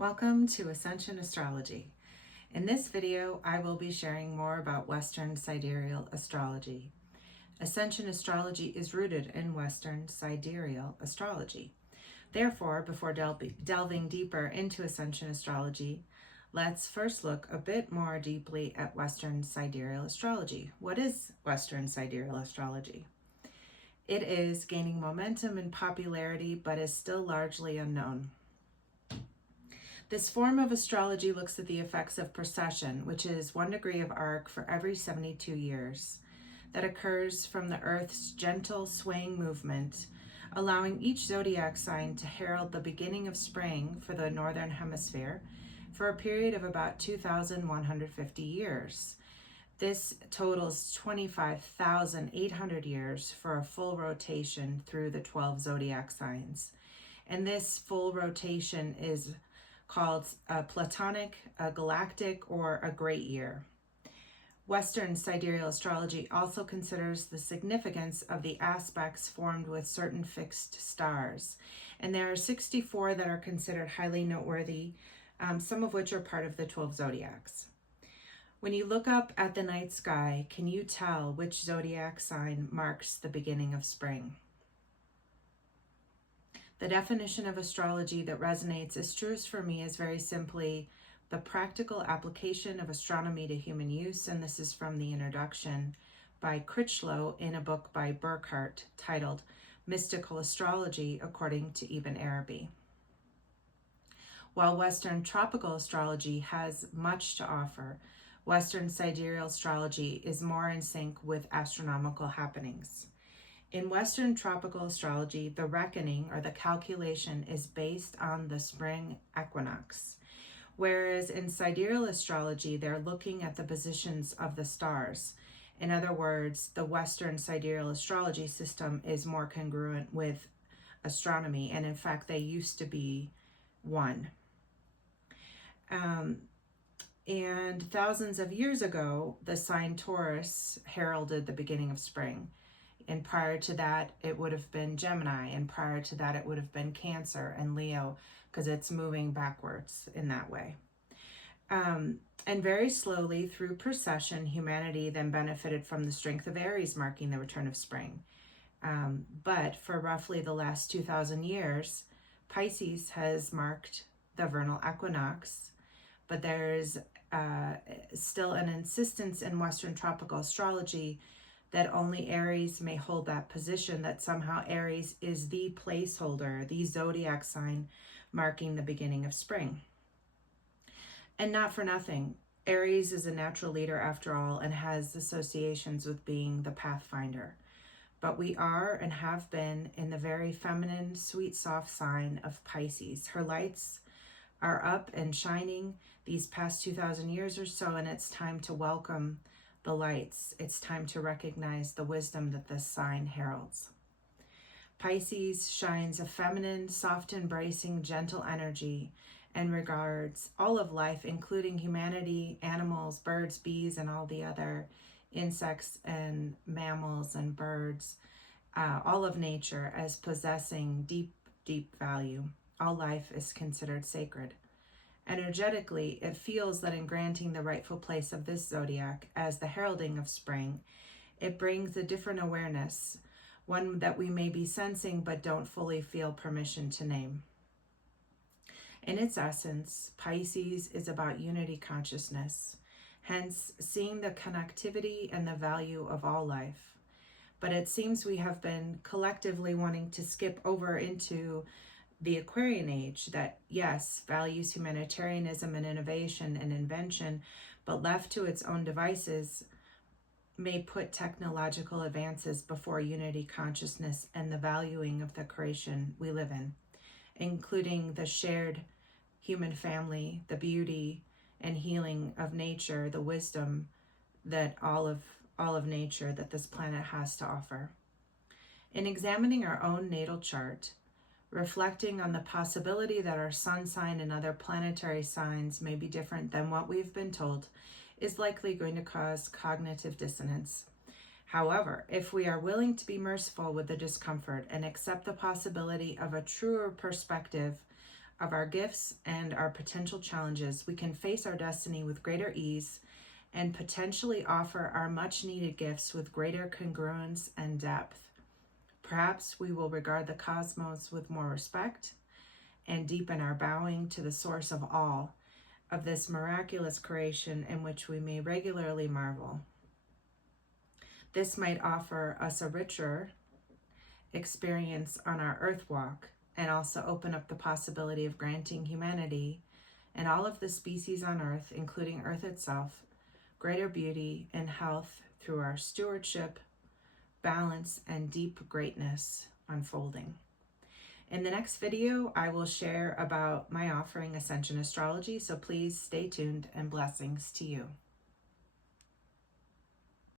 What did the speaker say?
Welcome to Ascension Astrology. In this video, I will be sharing more about Western Sidereal Astrology. Ascension Astrology is rooted in Western Sidereal Astrology. Therefore, before delving deeper into Ascension Astrology, let's first look a bit more deeply at Western Sidereal Astrology. What is Western Sidereal Astrology? It is gaining momentum and popularity, but is still largely unknown. This form of astrology looks at the effects of precession, which is 1 degree of arc for every 72 years, that occurs from the Earth's gentle swaying movement, allowing each zodiac sign to herald the beginning of spring for the Northern Hemisphere for a period of about 2,150 years. This totals 25,800 years for a full rotation through the 12 zodiac signs. And this full rotation is called a Platonic, a galactic, or a great year. Western Sidereal Astrology also considers the significance of the aspects formed with certain fixed stars. And there are 64 that are considered highly noteworthy, some of which are part of the 12 zodiacs. When you look up at the night sky, can you tell which zodiac sign marks the beginning of spring? The definition of astrology that resonates as truest for me is very simply the practical application of astronomy to human use, and this is from the introduction by Critchlow in a book by Burkhardt titled Mystical Astrology According to Ibn Arabi. While Western tropical astrology has much to offer, Western sidereal astrology is more in sync with astronomical happenings. In Western tropical astrology, the reckoning or the calculation is based on the spring equinox, whereas in sidereal astrology, they're looking at the positions of the stars. In other words, the Western sidereal astrology system is more congruent with astronomy, and in fact, they used to be one. And thousands of years ago, the sign Taurus heralded the beginning of spring. And prior to that, it would have been Gemini. And prior to that, it would have been Cancer and Leo, because it's moving backwards in that way. And very slowly, through precession, humanity then benefited from the strength of Aries, marking the return of spring. But for roughly the last 2,000 years, Pisces has marked the vernal equinox. But there's still an insistence in Western tropical astrology that only Aries may hold that position, that somehow Aries is the placeholder, the zodiac sign marking the beginning of spring. And not for nothing, Aries is a natural leader after all and has associations with being the pathfinder. But we are and have been in the very feminine, sweet, soft sign of Pisces. Her lights are up and shining these past 2,000 years or so, and it's time to welcome the lights. It's time to recognize the wisdom that this sign heralds. Pisces shines a feminine, soft, embracing, gentle energy and regards all of life, including humanity, animals, birds, bees, and all the other insects and mammals and birds, all of nature as possessing deep, deep value. All life is considered sacred. Energetically, it feels that in granting the rightful place of this zodiac as the heralding of spring, it brings a different awareness, one that we may be sensing but don't fully feel permission to name. In its essence, Pisces is about unity consciousness, hence seeing the connectivity and the value of all life. But it seems we have been collectively wanting to skip over into the Aquarian age that, yes, values humanitarianism and innovation and invention, but left to its own devices, may put technological advances before unity consciousness and the valuing of the creation we live in, including the shared human family, the beauty and healing of nature, the wisdom that all of nature that this planet has to offer. In examining our own natal chart, reflecting on the possibility that our sun sign and other planetary signs may be different than what we've been told is likely going to cause cognitive dissonance. However, if we are willing to be merciful with the discomfort and accept the possibility of a truer perspective of our gifts and our potential challenges, we can face our destiny with greater ease and potentially offer our much needed gifts with greater congruence and depth. Perhaps we will regard the cosmos with more respect and deepen our bowing to the source of all of this miraculous creation in which we may regularly marvel. This might offer us a richer experience on our earth walk and also open up the possibility of granting humanity and all of the species on earth, including earth itself, greater beauty and health through our stewardship, balance, and deep greatness unfolding. In the next video, I will share about my offering Ascension Astrology, so please stay tuned and blessings to you.